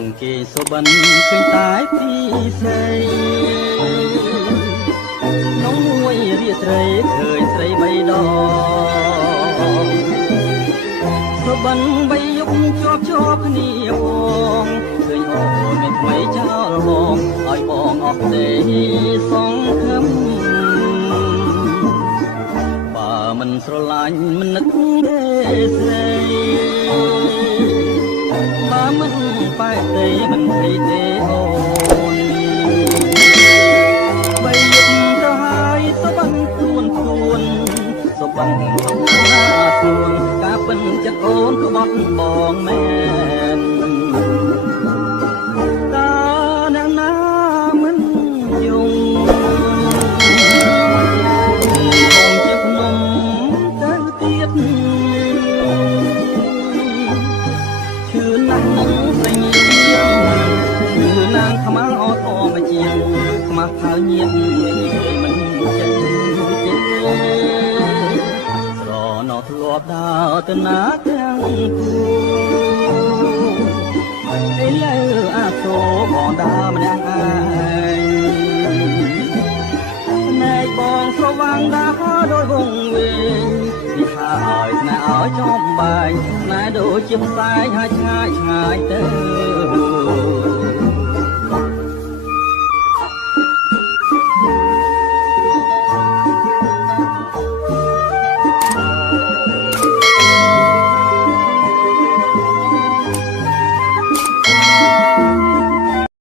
ងគេសុបិនឃើញតែពីស្រីនំមួយរាត្រីឃើញស្រីបីដងសុបិនបីយប់ជាប់គ្នាបងឃើញអូនមានថ្មីចោលបងឲ្យបងអស់ទេសង្ឃឹមបើមិនស្រឡាញ់មិននឹកទេស្រីបើមិនបែកទេមិនភ័យទេអូនបីយប់ទៅហើយសុបិនខ្លួនសុបិនក្នុងណាខ្លួនការពិនចិត្តអូនក៏បត់បងមែនតើអ្នកណាមិនយំបងជាភ្នំទៅទៀតឈឺណាស់នឹងស្រីញៀនឈឺណាស់ខ្មៅអត់អមជាងខ្មាស់ខៅញៀនមិនចេះទេស្រណោះធ្លាប់ដើរទៅណាទាំងគូឥឡូវអាសូរបងដើរម្នាក់ឯងណែបងស្រវាំងដើរដោយវងវែងពីថាឲ្យស្នេហ៍ឲ្យចំបែងណែដូចជាផ្សែងហើយឆ្ងាយទៅ